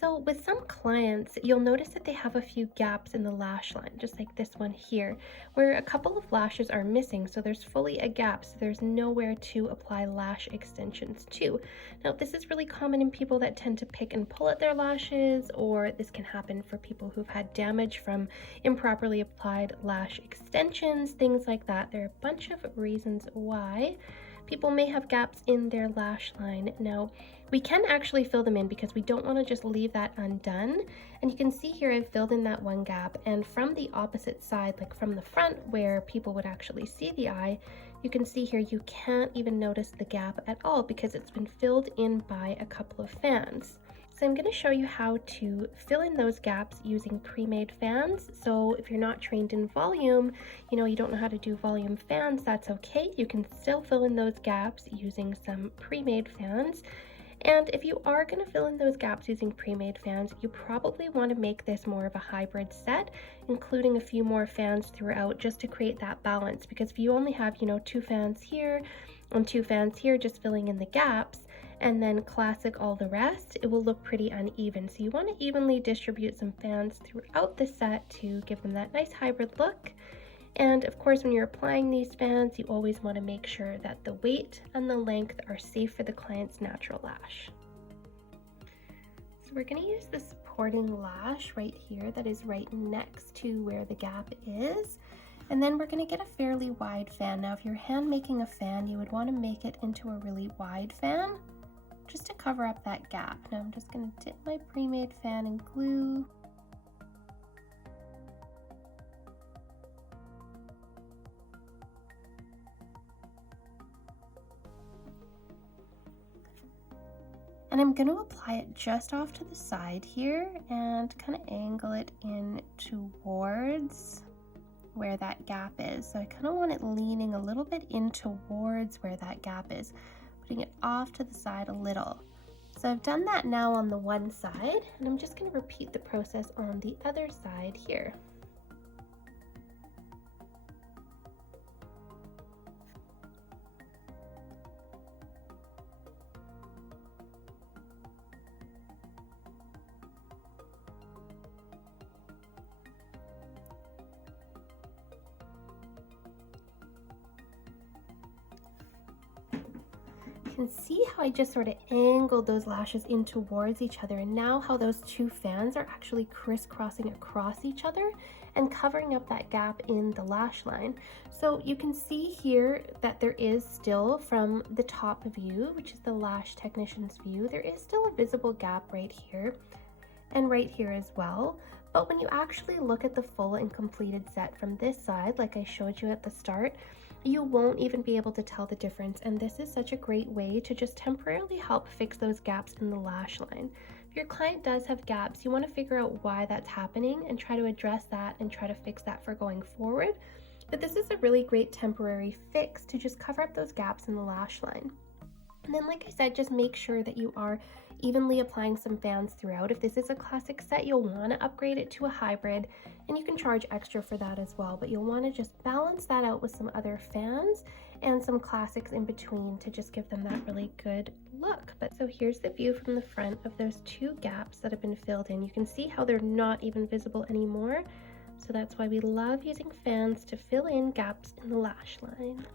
So with some clients, you'll notice that they have a few gaps in the lash line, just like this one here, where a couple of lashes are missing, so there's fully a gap, so there's nowhere to apply lash extensions to. Now, this is really common in people that tend to pick and pull at their lashes, or this can happen for people who've had damage from improperly applied lash extensions, things like that. There are a bunch of reasons why people may have gaps in their lash line. Now, we can actually fill them in because we don't want to just leave that undone. And you can see here I've filled in that one gap, and from the opposite side, like from the front where people would actually see the eye, you can see here you can't even notice the gap at all because it's been filled in by a couple of fans. So I'm going to show you how to fill in those gaps using pre-made fans. So if you're not trained in volume, you don't know how to do volume fans, that's okay. You can still fill in those gaps using some pre-made fans. And if you are going to fill in those gaps using pre-made fans, you probably want to make this more of a hybrid set, including a few more fans throughout just to create that balance. Because if you only have, 2 fans here and 2 fans here just filling in the gaps, and then classic all the rest, it will look pretty uneven. So you want to evenly distribute some fans throughout the set to give them that nice hybrid look. And of course, when you're applying these fans, you always want to make sure that the weight and the length are safe for the client's natural lash. So we're going to use the supporting lash right here that is right next to where the gap is. And then we're going to get a fairly wide fan. Now, if you're hand making a fan, you would want to make it into a really wide fan just to cover up that gap. Now I'm just going to dip my pre-made fan in glue. And I'm going to apply it just off to the side here and kind of angle it in towards where that gap is. So I kind of want it leaning a little bit in towards where that gap is, putting it off to the side a little. So I've done that now on the one side, and I'm just going to repeat the process on the other side here. You can see how I just sort of angled those lashes in towards each other, and now how those 2 fans are actually crisscrossing across each other and covering up that gap in the lash line. So you can see here that there is still, from the top view, which is the lash technician's view, there is still a visible gap right here and right here as well. But when you actually look at the full and completed set from this side, like I showed you at the start, you won't even be able to tell the difference. And this is such a great way to just temporarily help fix those gaps in the lash line. If your client does have gaps, you want to figure out why that's happening and try to address that and try to fix that for going forward. But this is a really great temporary fix to just cover up those gaps in the lash line. And then, like I said, just make sure that you are evenly applying some fans throughout. If this is a classic set, you'll want to upgrade it to a hybrid, and you can charge extra for that as well, but you'll want to just balance that out with some other fans and some classics in between to just give them that really good look. But so here's the view from the front of those 2 gaps that have been filled in. You can see how they're not even visible anymore. So that's why we love using fans to fill in gaps in the lash line.